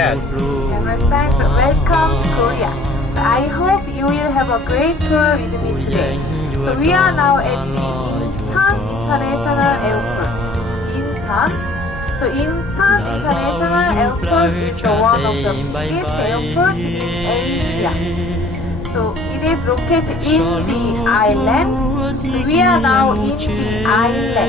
Yes. Welcome to Korea. I hope you will have a great tour with me today. So we are now at Incheon International Airport. Incheon. So Incheon International Airport is the one of the biggest airports in Asia. So it is located in the island. So we are now in the island.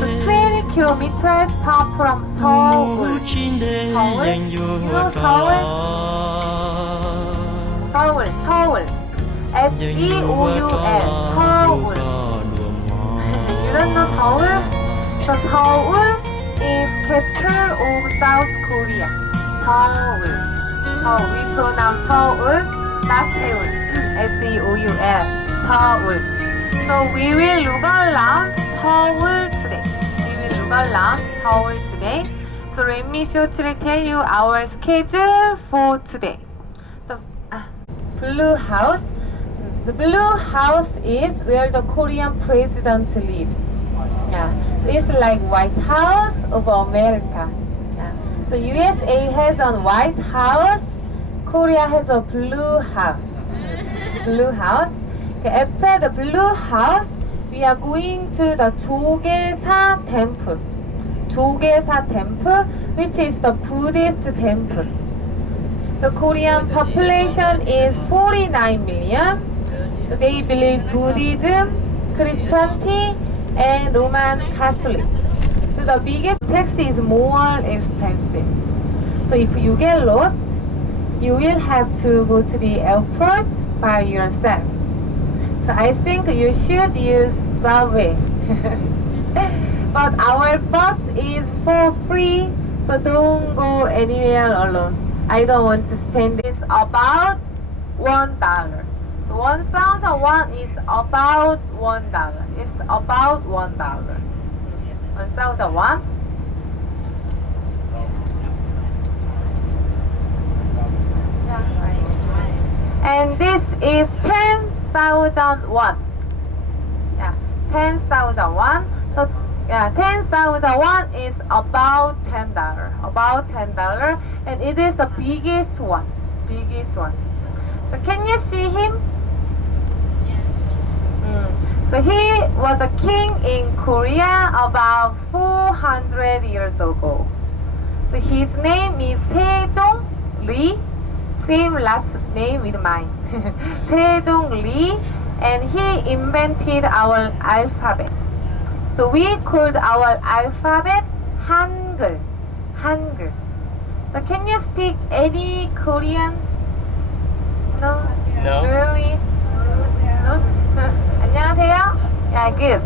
So 20 kilometers far from Seoul. Seoul? You know Seoul? Seoul. S-E-O-U-L. Seoul. You don't know Seoul? So Seoul is capital of South Korea. Seoul. Seoul. We pronounce Seoul, not Seoul. S-E-O-U-L. Seoul. So we will look around Seoul today. Around Seoul today. So let me shortly tell you our schedule for today. So Blue House. The Blue House is where the Korean president lives. Yeah. So it's like White House of America. Yeah. So USA has a White House. Korea has a Blue House. Blue House. Okay, after the Blue House, we are going to the Jogesa Temple. Jogesa Temple, which is the Buddhist temple. The Korean population is 49 million. So they believe Buddhism, Christianity, and Roman Catholic. So the biggest tax is more expensive. So if you get lost, you will have to go to the airport by yourself. So I think you should use subway. But our bus is for free, so don't go anywhere alone. I don't want to spend this about $1. So 1,001 is about $1. It's about $1. 1,001. And this is 10,001. Yeah, 10,001. So yeah, 10,001 is about $10. About $10, and it is the biggest one. Biggest one. So can you see him? So he was a king in Korea about 400 years ago. So his name is Sejong Lee. Same last name with mine. Sejong Lee, and he invented our alphabet. So we called our alphabet Hangul. Hangul. So can you speak any Korean? No? No. Really? No? 안녕하세요? Yeah, good.